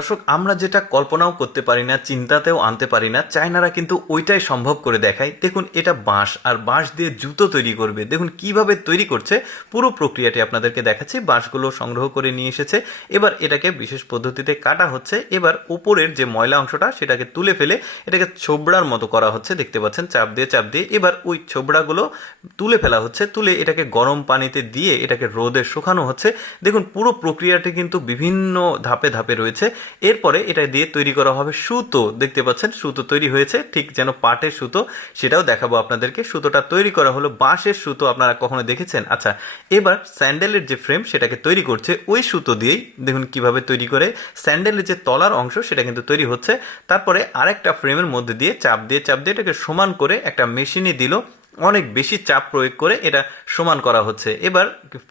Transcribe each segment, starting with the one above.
দর্শক, আমরা যেটা কল্পনাও করতে পারি না, চিন্তাতেও আনতে পারি না, চায়নারা কিন্তু ওইটাই সম্ভব করে দেখায়। দেখুন, এটা বাঁশ, আর বাঁশ দিয়ে জুতো তৈরি করবে। দেখুন, কীভাবে তৈরি করছে, পুরো প্রক্রিয়াটি আপনাদেরকে দেখাচ্ছি। বাঁশগুলো সংগ্রহ করে নিয়ে এসেছে। এবার এটাকে বিশেষ পদ্ধতিতে কাটা হচ্ছে। এবার উপরের যে ময়লা অংশটা, সেটাকে তুলে ফেলে এটাকে ছোবড়ার মতো করা হচ্ছে। দেখতে পাচ্ছেন, চাপ দিয়ে চাপ দিয়ে। এবার ওই ছোবড়াগুলো তুলে ফেলা হচ্ছে। তুলে এটাকে গরম পানিতে দিয়ে এটাকে রোদে শুকানো হচ্ছে। দেখুন, পুরো প্রক্রিয়াটি কিন্তু বিভিন্ন ধাপে ধাপে রয়েছে। এরপরে এটা দিয়ে তৈরি করা হবে সুতো। দেখতে পাচ্ছেন, সুতো তৈরি হয়েছে, ঠিক যেন পাটের সুতো। সেটাও দেখাবো আপনাদেরকে। সুতোটা তৈরি করা হলো বাঁশের সুতো, আপনারা কখনো দেখেছেন? আচ্ছা এবার স্যান্ডেলের যে ফ্রেম, সেটাকে তৈরি করছে ওই সুতো দিয়েই। দেখুন কীভাবে তৈরি করে। স্যান্ডেলের যে তলার অংশ, সেটা কিন্তু তৈরি হচ্ছে। তারপরে আরেকটা ফ্রেমের মধ্যে দিয়ে চাপ দিয়ে চাপ দিয়ে এটাকে সমান করে একটা মেশিনে দিল। অনেক বেশি চাপ প্রয়োগ করে এটা সমান করা হচ্ছে। এবার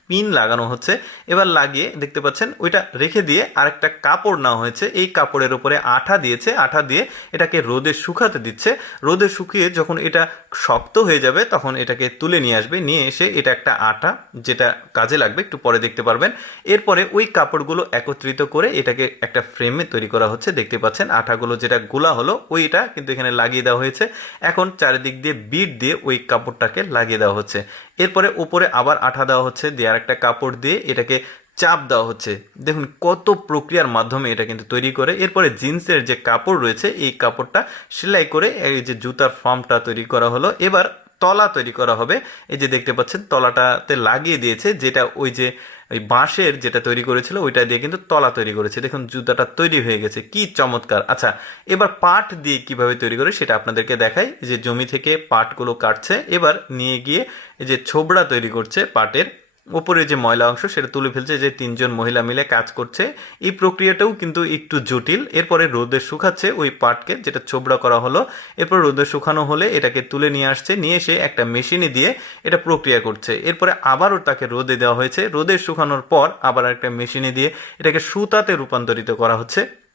পিন লাগানো হচ্ছে। এবার লাগিয়ে দেখতে পাচ্ছেন, ওইটা রেখে দিয়ে আরেকটা কাপড় নেওয়া হয়েছে। এই কাপড়ের উপরে আঠা দিয়েছে। আঠা দিয়ে এটাকে রোদে শুকাতে দিচ্ছে। রোদে শুকিয়ে যখন এটা শক্ত হয়ে যাবে, তখন এটাকে তুলে নিয়ে আসবে। নিয়ে এসে এটা একটা আঠা যেটা কাজে লাগবে, একটু পরে দেখতে পারবেন। এরপরে ওই কাপড়গুলো একত্রিত করে এটাকে একটা ফ্রেমে তৈরি করা হচ্ছে। দেখতে পাচ্ছেন, আঠাগুলো যেটা গোলা হলো, ওইটা কিন্তু এখানে লাগিয়ে দেওয়া হয়েছে। এখন চারিদিক দিয়ে বিট দিয়ে ওই কাপড়টাকে লাগিয়ে দেওয়া হচ্ছে। এরপরে উপরে আবার আঠা দেওয়া হচ্ছে দিয়ে আর একটা কাপড় দিয়ে এটাকে চাপ দেওয়া হচ্ছে। দেখুন কত প্রক্রিয়ার মাধ্যমে এটা কিন্তু তৈরি করে। এরপরে জিন্সের যে কাপড় রয়েছে, এই কাপড়টা সেলাই করে এই যে জুতার ফর্মটা তৈরি করা হলো। এবার তলা তৈরি করা হবে। এই যে দেখতে পাচ্ছেন, তলাটাতে লাগিয়ে দিয়েছে, যেটা ওই যে ওই বাঁশের যেটা তৈরি করেছিল, ওইটা দিয়ে কিন্তু তলা তৈরি করেছে। দেখুন, জুতাটা তৈরি হয়ে গেছে, কি চমৎকার। আচ্ছা এবার পাট দিয়ে কীভাবে তৈরি করে সেটা আপনাদেরকে দেখাই। যে জমি থেকে পাটগুলো কাটছে, এবার নিয়ে গিয়ে যে ছোবড়া তৈরি করছে পাটের। ওপরে যে ময়লা অংশ, সেটা তুলে ফেলছে যে তিনজন মহিলা মিলে কাজ করছে। এই প্রক্রিয়াটাও কিন্তু একটু জটিল। এরপরে রোদে শুকাচ্ছে ওই পাটকে, যেটা ছোবড়া করা হলো। এরপর রোদে শুকানো হলে এটাকে তুলে নিয়ে আসছে, নিয়ে এসে একটা মেশিনে দিয়ে এটা প্রক্রিয়া করছে। এরপরে আবারও তাকে রোদে দেওয়া হয়েছে। রোদে শুকানোর পর আবার একটা মেশিনে দিয়ে এটাকে সুতাতে রূপান্তরিত করা হচ্ছে।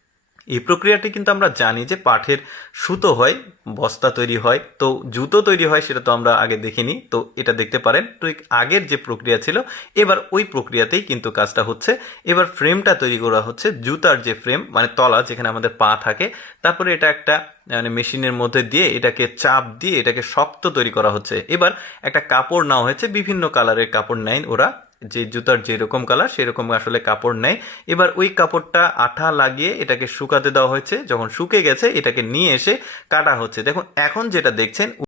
এই প্রক্রিয়াটি কিন্তু আমরা জানি যে পাঠের সুতো হয়, বস্তা তৈরি হয়, তো জুতো তৈরি হয় সেটা তো আমরা আগে দেখিনি, তো এটা দেখতে পারেন। তো আগের যে প্রক্রিয়া ছিল, এবার ওই প্রক্রিয়াতেই কিন্তু কাজটা হচ্ছে। এবার ফ্রেমটা তৈরি করা হচ্ছে, জুতার যে ফ্রেম মানে তলা যেখানে আমাদের পা থাকে, তারপরে এটা একটা মানে মেশিনের মধ্যে দিয়ে এটাকে চাপ দিয়ে এটাকে শক্ত তৈরি করা হচ্ছে। এবার একটা কাপড় নেওয়া হয়েছে, বিভিন্ন কালারের কাপড় নেয় ওরা। যে জুতার যেরকম কালার সেরকম আসলে কাপড় নেয়। এবার ওই কাপড়টা আঠা লাগিয়ে এটাকে শুকাতে দেওয়া হয়েছে। যখন শুকে গেছে, এটাকে নিয়ে এসে কাটা হচ্ছে। দেখুন, এখন যেটা দেখছেন